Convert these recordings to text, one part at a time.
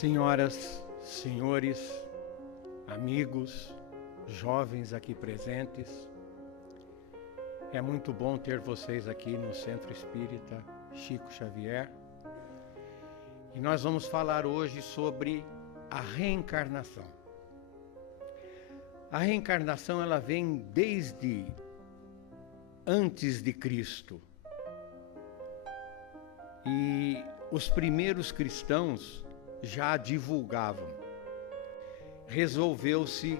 Senhoras, senhores, amigos, jovens aqui presentes, é muito bom ter vocês aqui no Centro Espírita Chico Xavier. E nós vamos falar hoje sobre a reencarnação. A reencarnação, ela vem desde antes de Cristo. E os primeiros cristãos já a divulgavam. Resolveu-se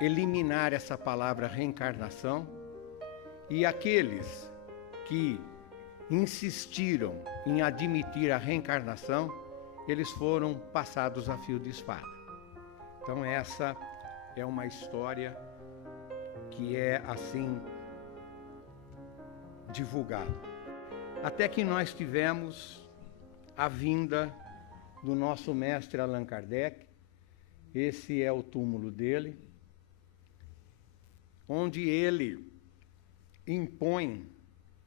eliminar essa palavra reencarnação, e aqueles que insistiram em admitir a reencarnação, eles foram passados a fio de espada. Então essa é uma história que é assim divulgada. Até que nós tivemos a vinda do nosso mestre Allan Kardec. Esse é o túmulo dele, onde ele impõe,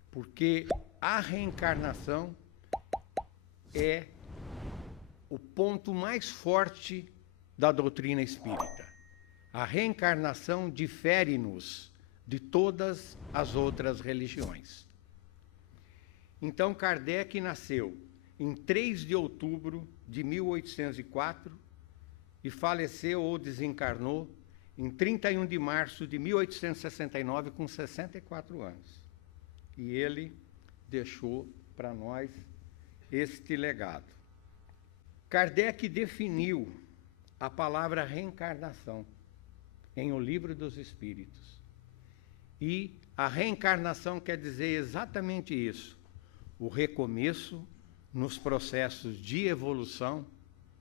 porque a reencarnação é o ponto mais forte da doutrina espírita. A reencarnação difere-nos de todas as outras religiões. Então, Kardec nasceu em 3 de outubro de 1804 e faleceu ou desencarnou em 31 de março de 1869 com 64 anos. E ele deixou para nós este legado. Kardec definiu a palavra reencarnação em O Livro dos Espíritos. E a reencarnação quer dizer exatamente isso: o recomeço nos processos de evolução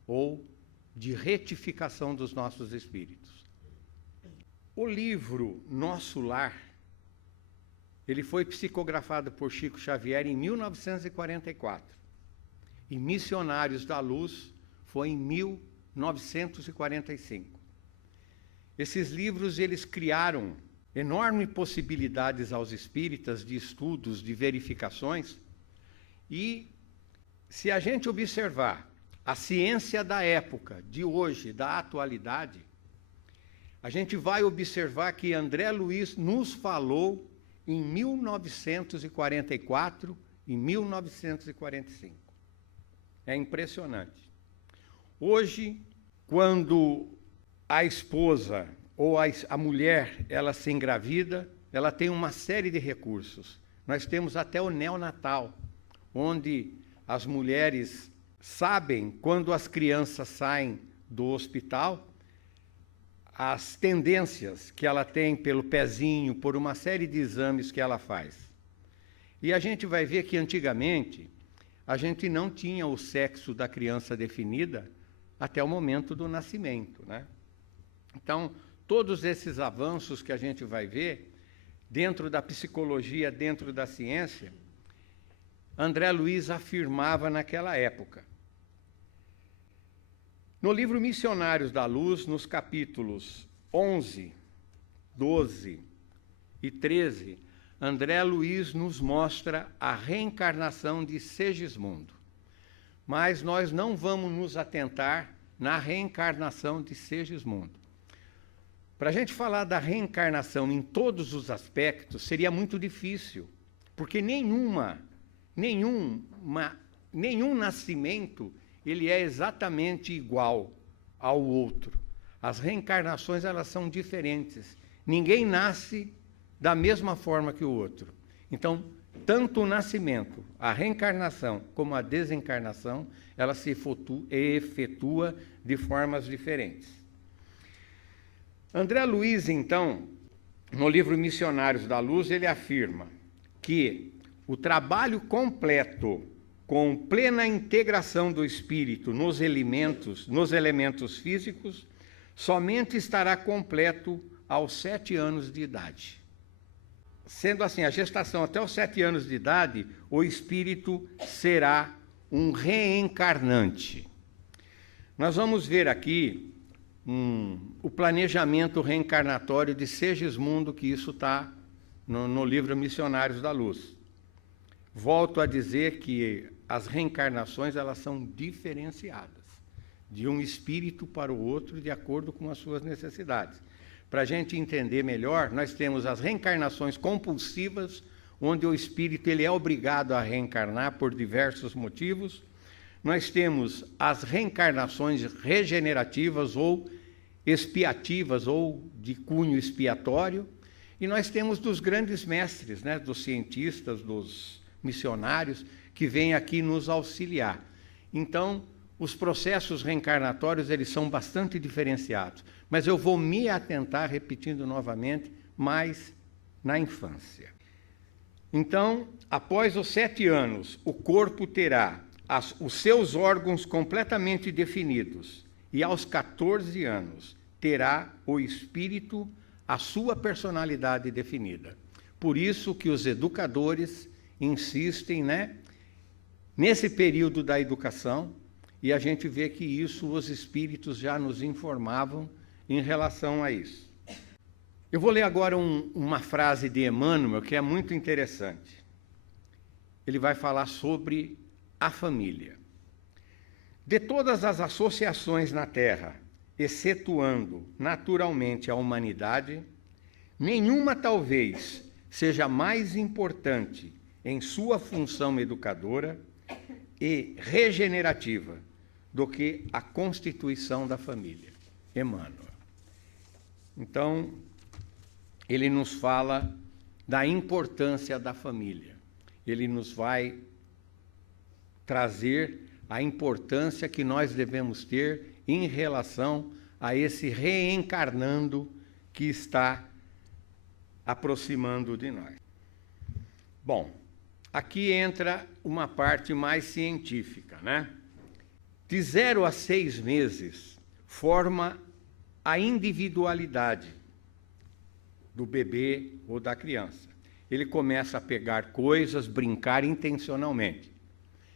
ou de retificação dos nossos espíritos. O livro Nosso Lar, ele foi psicografado por Chico Xavier em 1944. E Missionários da Luz foi em 1945. Esses livros, eles criaram enormes possibilidades aos espíritas de estudos, de verificações. E se a gente observar a ciência da época, de hoje, da atualidade, a gente vai observar que André Luiz nos falou em 1944 e 1945. É impressionante. Hoje, quando a esposa ou a mulher, ela se engravida, ela tem uma série de recursos. Nós temos até o neonatal, onde as mulheres sabem, quando as crianças saem do hospital, as tendências que ela tem pelo pezinho, por uma série de exames que ela faz. E a gente vai ver que antigamente a gente não tinha o sexo da criança definida até o momento do nascimento, né? Então, todos esses avanços que a gente vai ver dentro da psicologia, dentro da ciência, André Luiz afirmava naquela época. No livro Missionários da Luz, nos capítulos 11, 12 e 13, André Luiz nos mostra a reencarnação de Segismundo. Mas nós não vamos nos atentar na reencarnação de Segismundo. Para a gente falar da reencarnação em todos os aspectos, seria muito difícil, porque nenhum nascimento ele é exatamente igual ao outro. As reencarnações, elas são diferentes. Ninguém nasce da mesma forma que o outro. Então, tanto o nascimento, a reencarnação, como a desencarnação, ela se efetua de formas diferentes. André Luiz, então, no livro Missionários da Luz, ele afirma que o trabalho completo, com plena integração do espírito nos elementos físicos, somente estará completo aos 7 anos de idade. Sendo assim, a gestação até os 7 anos de idade, o espírito será um reencarnante. Nós vamos ver aqui o planejamento reencarnatório de Segismundo, que isso está no livro Missionários da Luz. Volto a dizer que as reencarnações, elas são diferenciadas. de um espírito para o outro, de acordo com as suas necessidades. Para a gente entender melhor, nós temos as reencarnações compulsivas, onde o espírito ele é obrigado a reencarnar por diversos motivos. Nós temos as reencarnações regenerativas ou expiativas, ou de cunho expiatório, e nós temos dos grandes mestres, né, dos cientistas, dos missionários, que vêm aqui nos auxiliar. Então, os processos reencarnatórios eles são bastante diferenciados, mas eu vou me atentar, repetindo novamente, mais na infância. Então, após os 7 anos, o corpo terá os seus órgãos completamente definidos, e aos 14 anos terá o espírito a sua personalidade definida. Por isso que os educadores insistem, né, nesse período da educação, e a gente vê que isso os espíritos já nos informavam em relação a isso. Eu vou ler agora uma frase de Emmanuel que é muito interessante. Ele vai falar sobre a família. De todas as associações na Terra, excetuando naturalmente a humanidade, nenhuma talvez seja mais importante em sua função educadora e regenerativa do que a constituição da família. Emmanuel. Então, ele nos fala da importância da família. Ele nos vai trazer a importância que nós devemos ter em relação a esse reencarnando que está aproximando de nós. Bom, aqui entra uma parte mais científica, né? De 0 a 6 meses, forma a individualidade do bebê ou da criança. Ele começa a pegar coisas, brincar intencionalmente.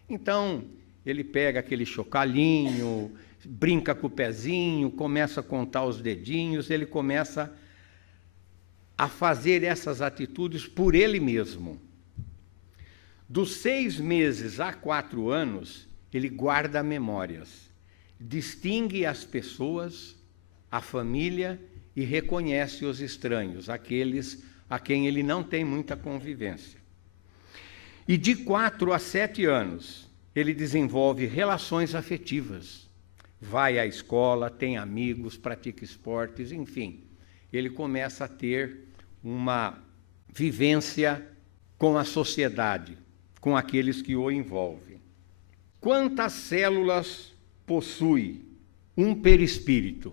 Então, ele pega aquele chocalhinho, brinca com o pezinho, começa a contar os dedinhos, ele começa a fazer essas atitudes por ele mesmo. Dos 6 meses a 4 anos, ele guarda memórias, distingue as pessoas, a família e reconhece os estranhos, aqueles a quem ele não tem muita convivência. E de 4 a 7 anos, ele desenvolve relações afetivas, vai à escola, tem amigos, pratica esportes, enfim. Ele começa a ter uma vivência com a sociedade, com aqueles que o envolvem. Quantas células possui um perispírito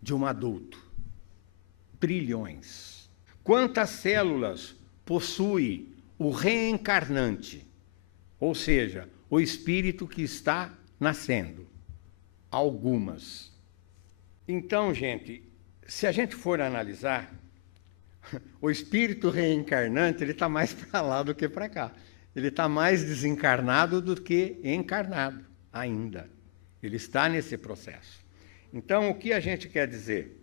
de um adulto? Trilhões. Quantas células possui o reencarnante, ou seja, o espírito que está nascendo? Algumas. Então, gente, se a gente for analisar, o espírito reencarnante ele está mais para lá do que para cá. Ele está mais desencarnado do que encarnado ainda. Ele está nesse processo. Então, o que a gente quer dizer?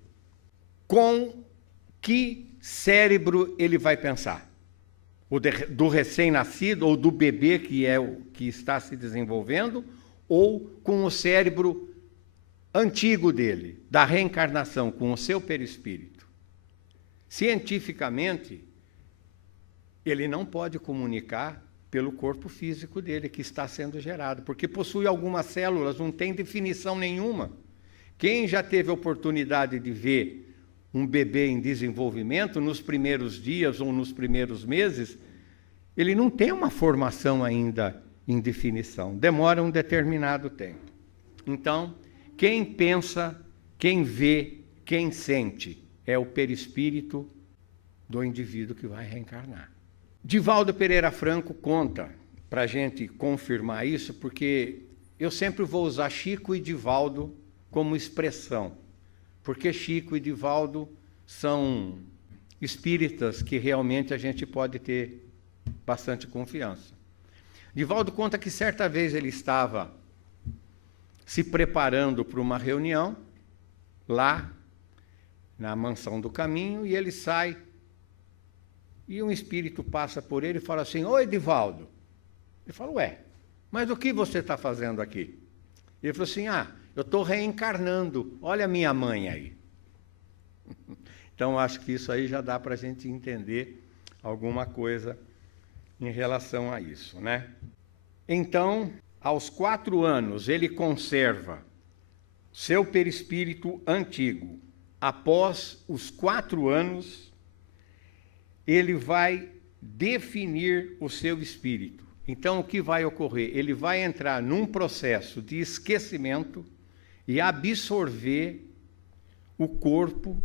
Com que cérebro ele vai pensar? O do recém-nascido ou do bebê que é o que está se desenvolvendo, ou com o cérebro antigo dele, da reencarnação, com o seu perispírito? Cientificamente, ele não pode comunicar pelo corpo físico dele que está sendo gerado, porque possui algumas células, não tem definição nenhuma. Quem já teve a oportunidade de ver um bebê em desenvolvimento, nos primeiros dias ou nos primeiros meses, ele não tem uma formação ainda em definição, demora um determinado tempo. Então, quem pensa, quem vê, quem sente, é o perispírito do indivíduo que vai reencarnar. Divaldo Pereira Franco conta, para a gente confirmar isso, porque eu sempre vou usar Chico e Divaldo como expressão, porque Chico e Divaldo são espíritas que realmente a gente pode ter bastante confiança. Divaldo conta que certa vez ele estava se preparando para uma reunião, lá na Mansão do Caminho, e ele sai, e um espírito passa por ele e fala assim: "Oi, Divaldo." Ele fala: "Ué, mas o que você está fazendo aqui?" Ele falou assim: eu estou reencarnando, olha a minha mãe aí. Então, acho que isso aí já dá para a gente entender alguma coisa em relação a isso, né? Então, aos 4 anos, ele conserva seu perispírito antigo. Após os 4 anos, ele vai definir o seu espírito. Então, o que vai ocorrer? Ele vai entrar num processo de esquecimento e absorver o corpo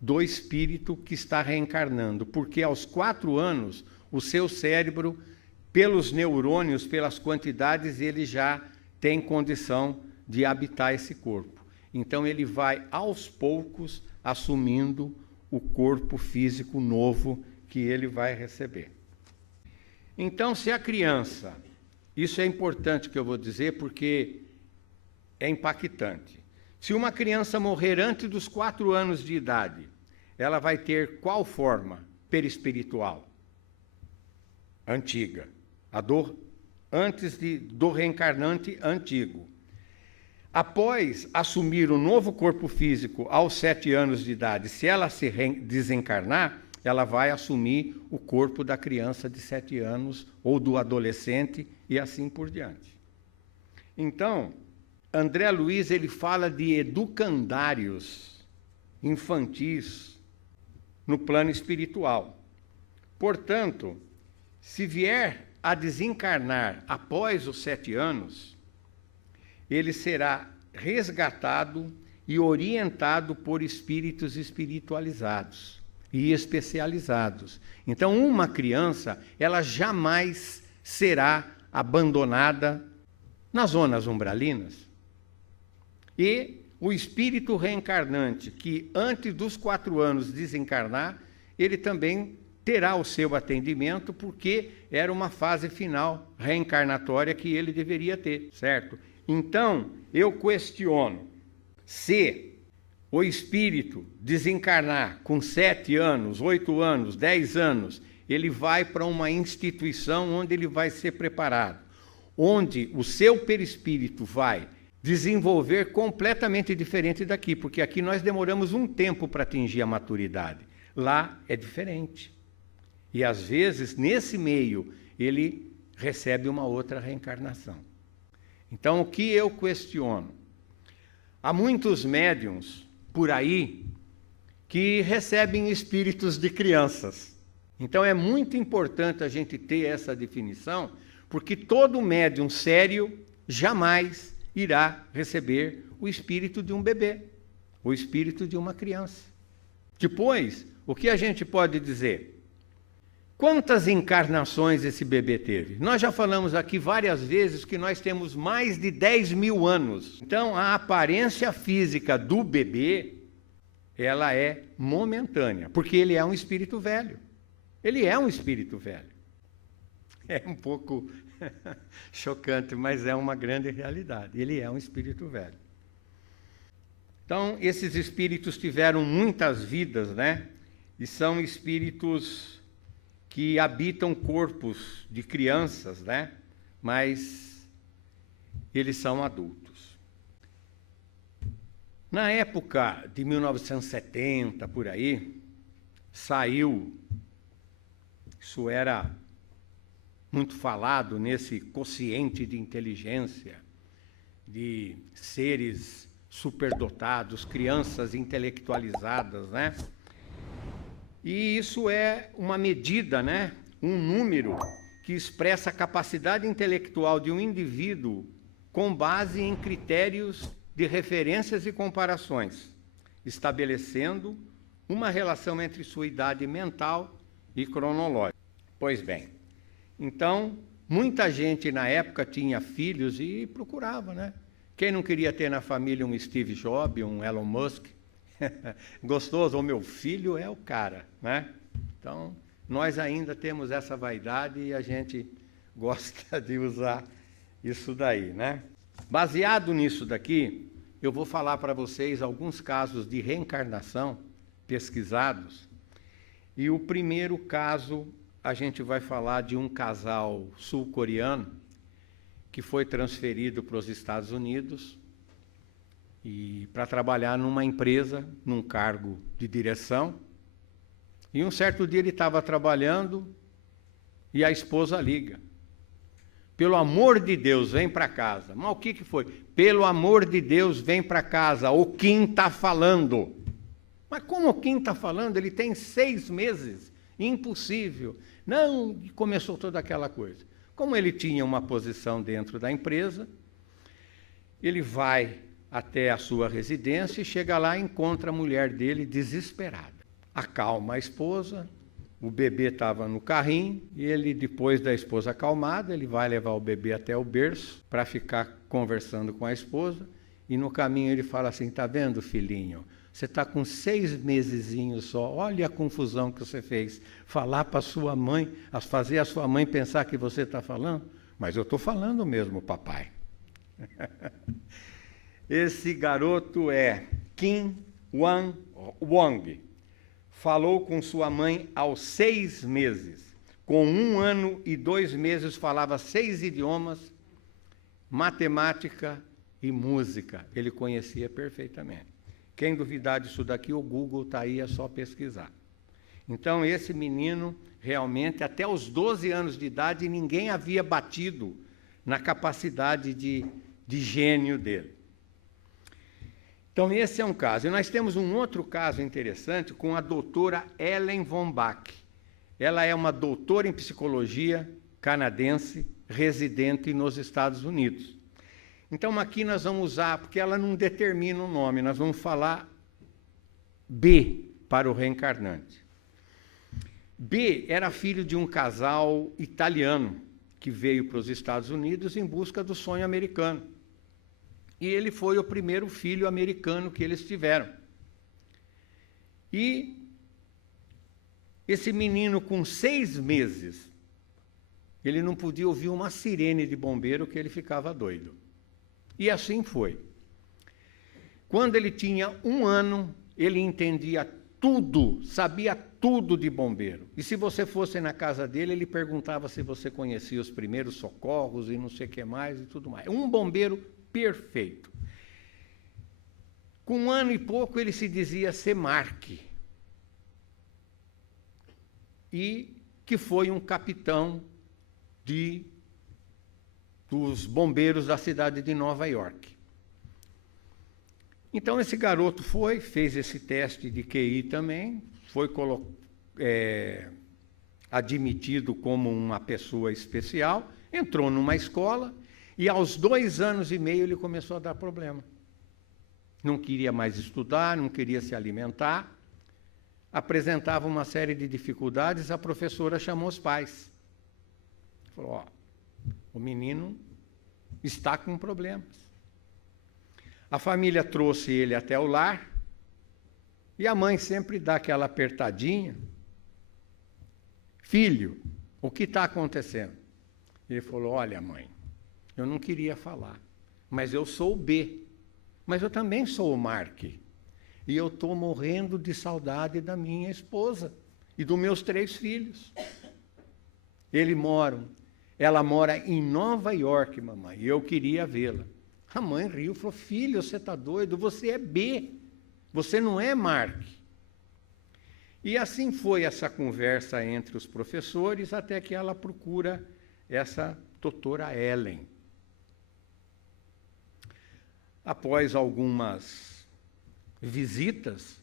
do espírito que está reencarnando, porque aos 4 anos, o seu cérebro, pelos neurônios, pelas quantidades, ele já tem condição de habitar esse corpo. Então, ele vai, aos poucos, assumindo o corpo físico novo que ele vai receber. Então, se a criança, isso é importante que eu vou dizer, porque é impactante. Se uma criança morrer antes dos 4 anos de idade, ela vai ter qual forma perispiritual? Antiga. A dor antes do reencarnante antigo. Após assumir o novo corpo físico aos 7 anos de idade, se ela se desencarnar, ela vai assumir o corpo da criança de 7 anos ou do adolescente e assim por diante. Então, André Luiz ele fala de educandários infantis no plano espiritual. Portanto, se vier a desencarnar após os 7 anos, ele será resgatado e orientado por espíritos espiritualizados e especializados. Então, uma criança, ela jamais será abandonada nas zonas umbralinas. E o espírito reencarnante, que antes dos 4 anos desencarnar, ele também terá o seu atendimento, porque era uma fase final reencarnatória que ele deveria ter, certo? Então, eu questiono, se o espírito desencarnar com 7 anos, 8 anos, 10 anos, ele vai para uma instituição onde ele vai ser preparado, onde o seu perispírito vai desenvolver completamente diferente daqui, porque aqui nós demoramos um tempo para atingir a maturidade. Lá é diferente. E às vezes, nesse meio, ele recebe uma outra reencarnação. Então, o que eu questiono? Há muitos médiuns por aí que recebem espíritos de crianças. Então, é muito importante a gente ter essa definição, porque todo médium sério jamais irá receber o espírito de um bebê, o espírito de uma criança. Depois, o que a gente pode dizer? Quantas encarnações esse bebê teve? Nós já falamos aqui várias vezes que nós temos mais de 10.000 anos. Então, a aparência física do bebê, ela é momentânea, porque ele é um espírito velho. Ele é um espírito velho. É um pouco chocante, mas é uma grande realidade. Ele é um espírito velho. Então, esses espíritos tiveram muitas vidas, né? E são espíritos que habitam corpos de crianças, né? Mas eles são adultos. Na época de 1970, por aí, saiu, isso era muito falado nesse quociente de inteligência, de seres superdotados, crianças intelectualizadas, né? E isso é uma medida, né? Um número que expressa a capacidade intelectual de um indivíduo com base em critérios de referências e comparações, estabelecendo uma relação entre sua idade mental e cronológica. Pois bem, então, muita gente na época tinha filhos e procurava, né? Quem não queria ter na família um Steve Jobs, um Elon Musk? Gostoso, o meu filho é o cara, né? Então, nós ainda temos essa vaidade e a gente gosta de usar isso daí, né? Baseado nisso daqui, eu vou falar para vocês alguns casos de reencarnação pesquisados. E o primeiro caso, a gente vai falar de um casal sul-coreano que foi transferido para os Estados Unidos e para trabalhar numa empresa, num cargo de direção. E um certo dia ele estava trabalhando e a esposa liga. Pelo amor de Deus, vem para casa. Mas o que foi? Pelo amor de Deus, vem para casa. O Kim está falando. Mas como o Kim está falando? Ele tem 6 meses. Impossível. Não, começou toda aquela coisa. Como ele tinha uma posição dentro da empresa, ele vai até a sua residência e chega lá e encontra a mulher dele desesperada. Acalma a esposa, o bebê estava no carrinho, e ele, depois da esposa acalmada, ele vai levar o bebê até o berço para ficar conversando com a esposa, e no caminho ele fala assim, tá vendo, filhinho? Você está com 6 mesezinhos só, olha a confusão que você fez. Falar para sua mãe, fazer a sua mãe pensar que você está falando? Mas eu estou falando mesmo, papai. Esse garoto é Kim Wang. Falou com sua mãe aos 6 meses. Com 1 ano e 2 meses falava 6 idiomas, matemática e música. Ele conhecia perfeitamente. Quem duvidar disso daqui, o Google está aí, é só pesquisar. Então, esse menino, realmente, até os 12 anos de idade, ninguém havia batido na capacidade de gênio dele. Então, esse é um caso. E nós temos um outro caso interessante com a doutora Ellen von Bach. Ela é uma doutora em psicologia canadense, residente nos Estados Unidos. Então, aqui nós vamos usar, porque ela não determina o nome, nós vamos falar B para o reencarnante. B era filho de um casal italiano que veio para os Estados Unidos em busca do sonho americano. E ele foi o primeiro filho americano que eles tiveram. E esse menino, com 6 meses, ele não podia ouvir uma sirene de bombeiro que ele ficava doido. E assim foi. Quando ele tinha 1 ano, ele entendia tudo, sabia tudo de bombeiro. E se você fosse na casa dele, ele perguntava se você conhecia os primeiros socorros e não sei o que mais e tudo mais. Um bombeiro perfeito. Com 1 ano e pouco, ele se dizia Semarque. E que foi um capitão dos bombeiros da cidade de Nova York. Então, esse garoto fez esse teste de QI também, foi admitido como uma pessoa especial, entrou numa escola e, aos 2 anos e meio, ele começou a dar problema. Não queria mais estudar, não queria se alimentar, apresentava uma série de dificuldades, a professora chamou os pais. Falou, ó, o menino está com problemas. A família trouxe ele até o lar, e a mãe sempre dá aquela apertadinha. Filho, o que está acontecendo? Ele falou, olha, mãe, eu não queria falar, mas eu sou o B, mas eu também sou o Mark, e eu estou morrendo de saudade da minha esposa e dos meus 3 filhos. Ela mora em Nova York, mamãe, e eu queria vê-la. A mãe riu e falou, filho, você está doido? Você é B, você não é Mark. E assim foi essa conversa entre os professores, até que ela procura essa doutora Ellen. Após algumas visitas,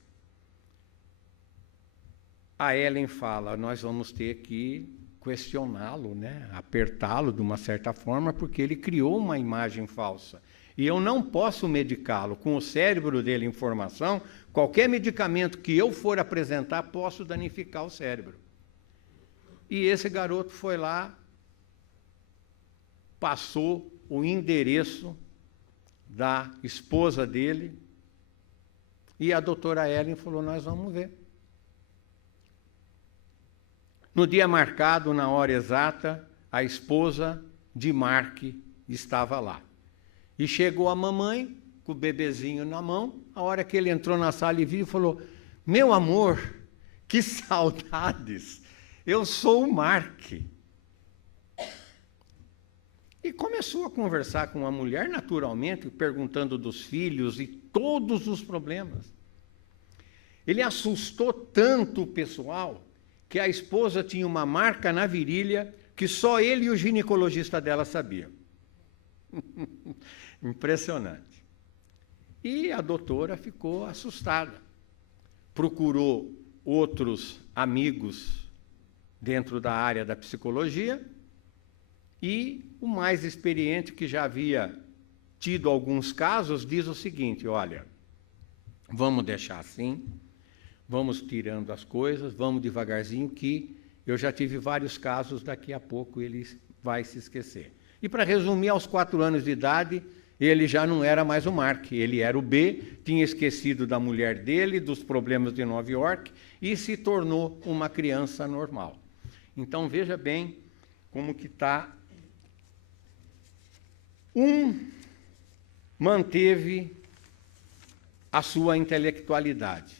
a Ellen fala, nós vamos ter que questioná-lo, né? Apertá-lo de uma certa forma, porque ele criou uma imagem falsa. E eu não posso medicá-lo. Com o cérebro dele em formação, qualquer medicamento que eu for apresentar, posso danificar o cérebro. E esse garoto foi lá, passou o endereço da esposa dele, e a doutora Ellen falou, nós vamos ver. No dia marcado, na hora exata, a esposa de Mark estava lá. E chegou a mamãe, com o bebezinho na mão, a hora que ele entrou na sala e viu, e falou, meu amor, que saudades, eu sou o Mark. E começou a conversar com a mulher, naturalmente, perguntando dos filhos, e todos os problemas. Ele assustou tanto o pessoal que a esposa tinha uma marca na virilha que só ele e o ginecologista dela sabiam. Impressionante. E a doutora ficou assustada. Procurou outros amigos dentro da área da psicologia e o mais experiente, que já havia tido alguns casos, diz o seguinte: olha, vamos deixar assim, vamos tirando as coisas, vamos devagarzinho, que eu já tive vários casos, daqui a pouco ele vai se esquecer. E para resumir, aos 4 anos de idade, ele já não era mais o Mark, ele era o B, tinha esquecido da mulher dele, dos problemas de Nova York, e se tornou uma criança normal. Então, veja bem como que está. Um manteve a sua intelectualidade,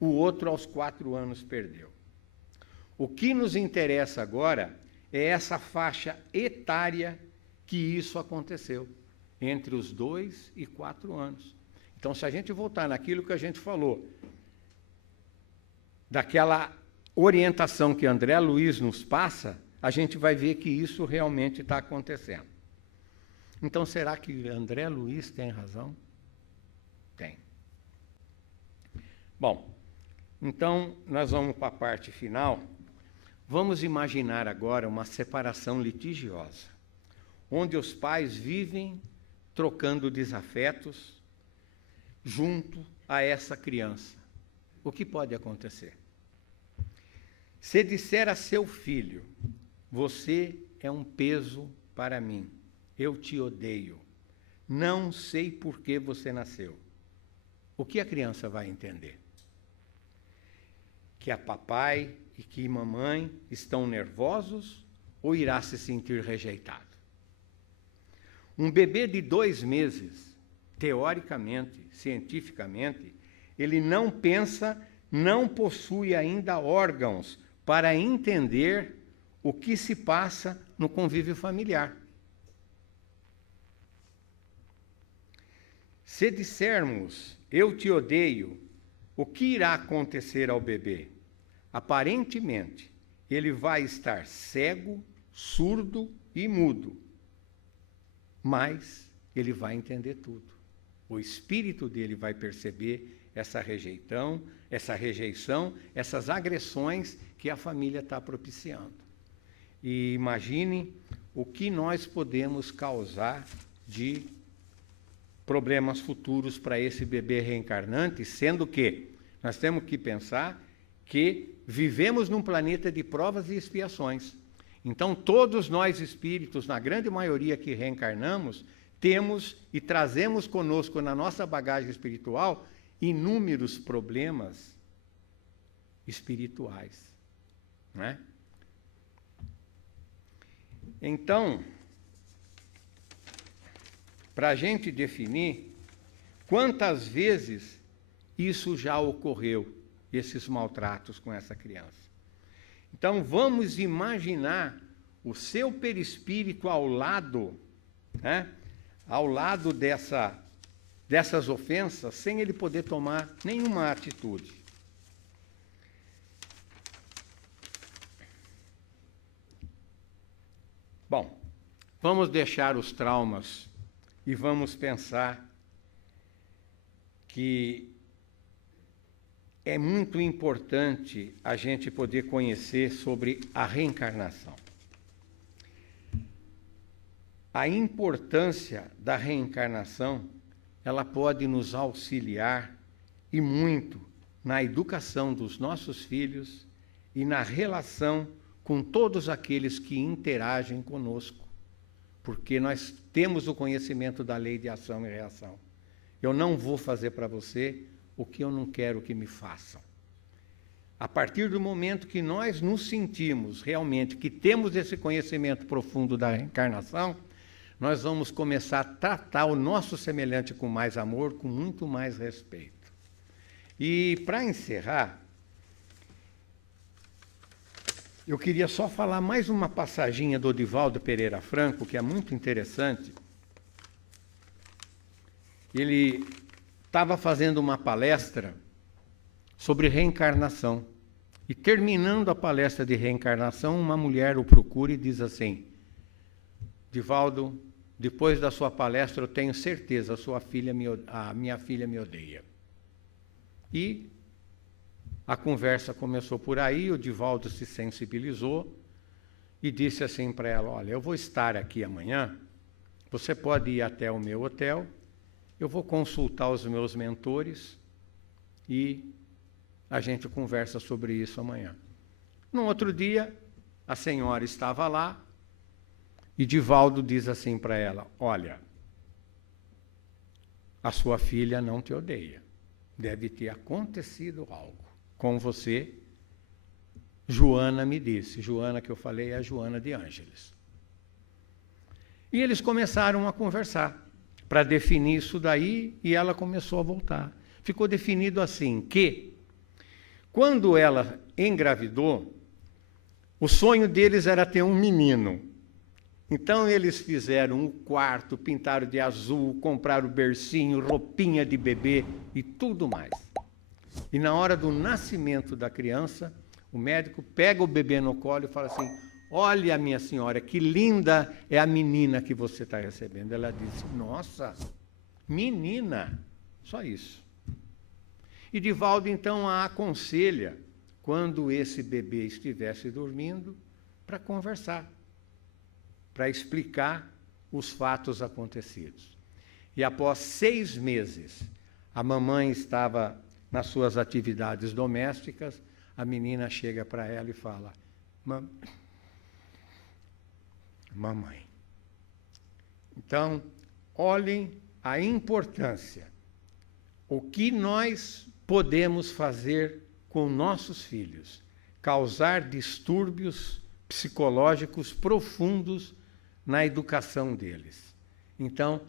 o outro, aos 4 anos, perdeu. O que nos interessa agora é essa faixa etária que isso aconteceu, entre os 2 e 4 anos. Então, se a gente voltar naquilo que a gente falou, daquela orientação que André Luiz nos passa, a gente vai ver que isso realmente está acontecendo. Então, será que André Luiz tem razão? Tem. Bom, então, nós vamos para a parte final. Vamos imaginar agora uma separação litigiosa, onde os pais vivem trocando desafetos junto a essa criança. O que pode acontecer? Se disser a seu filho: você é um peso para mim, eu te odeio, não sei por que você nasceu, o que a criança vai entender? Que a papai e que mamãe estão nervosos ou irá se sentir rejeitado? Um bebê de 2 meses, teoricamente, cientificamente, ele não pensa, não possui ainda órgãos para entender o que se passa no convívio familiar. Se dissermos, eu te odeio, o que irá acontecer ao bebê? Aparentemente, ele vai estar cego, surdo e mudo, mas ele vai entender tudo. O espírito dele vai perceber essa rejeição, essas agressões que a família está propiciando. E imagine o que nós podemos causar de problemas futuros para esse bebê reencarnante, sendo que nós temos que pensar que vivemos num planeta de provas e expiações. Então, todos nós espíritos, na grande maioria que reencarnamos, temos e trazemos conosco na nossa bagagem espiritual inúmeros problemas espirituais, não é? Então, para a gente definir quantas vezes isso já ocorreu, esses maltratos com essa criança. Então, vamos imaginar o seu perispírito ao lado, né, ao lado dessas ofensas, sem ele poder tomar nenhuma atitude. Bom, vamos deixar os traumas e vamos pensar que é muito importante a gente poder conhecer sobre a reencarnação. A importância da reencarnação, ela pode nos auxiliar e muito na educação dos nossos filhos e na relação com todos aqueles que interagem conosco, porque nós temos o conhecimento da lei de ação e reação. Eu não vou fazer para você o que eu não quero que me façam. A partir do momento que nós nos sentimos realmente que temos esse conhecimento profundo da reencarnação, nós vamos começar a tratar o nosso semelhante com mais amor, com muito mais respeito. E, para encerrar, eu queria só falar mais uma passaginha do Divaldo Pereira Franco, que é muito interessante. Ele estava fazendo uma palestra sobre reencarnação. E terminando a palestra de reencarnação, uma mulher o procura e diz assim: Divaldo, depois da sua palestra eu tenho certeza, a minha filha me odeia. E a conversa começou por aí, o Divaldo se sensibilizou e disse assim para ela: olha, eu vou estar aqui amanhã, você pode ir até o meu hotel, eu vou consultar os meus mentores e a gente conversa sobre isso amanhã. No outro dia, a senhora estava lá e Divaldo diz assim para ela: olha, a sua filha não te odeia. Deve ter acontecido algo com você. Joana me disse. Joana que eu falei é a Joana de Ângeles. E eles começaram a conversar para definir isso daí e ela começou a voltar. Ficou definido assim que, quando ela engravidou, o sonho deles era ter um menino. Então eles fizeram um quarto, pintaram de azul, compraram bercinho, roupinha de bebê e tudo mais. E na hora do nascimento da criança, o médico pega o bebê no colo e fala assim: olha, minha senhora, que linda é a menina que você está recebendo. Ela disse: nossa, menina, só isso. E Divaldo, então, a aconselha, quando esse bebê estivesse dormindo, para conversar, para explicar os fatos acontecidos. E após 6 meses, a mamãe estava nas suas atividades domésticas, a menina chega para ela e fala: mamãe. Então, olhem a importância, o que nós podemos fazer com nossos filhos, causar distúrbios psicológicos profundos na educação deles. Então,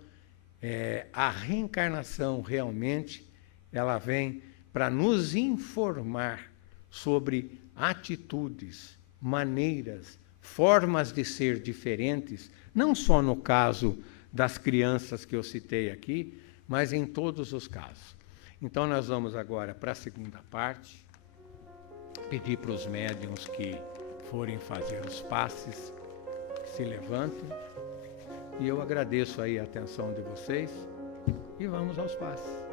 a reencarnação realmente, ela vem para nos informar sobre atitudes, maneiras, formas de ser diferentes, não só no caso das crianças que eu citei aqui, mas em todos os casos. Então, nós vamos agora para a segunda parte, pedir para os médiuns que forem fazer os passes, que se levantem, e eu agradeço aí a atenção de vocês, e vamos aos passes.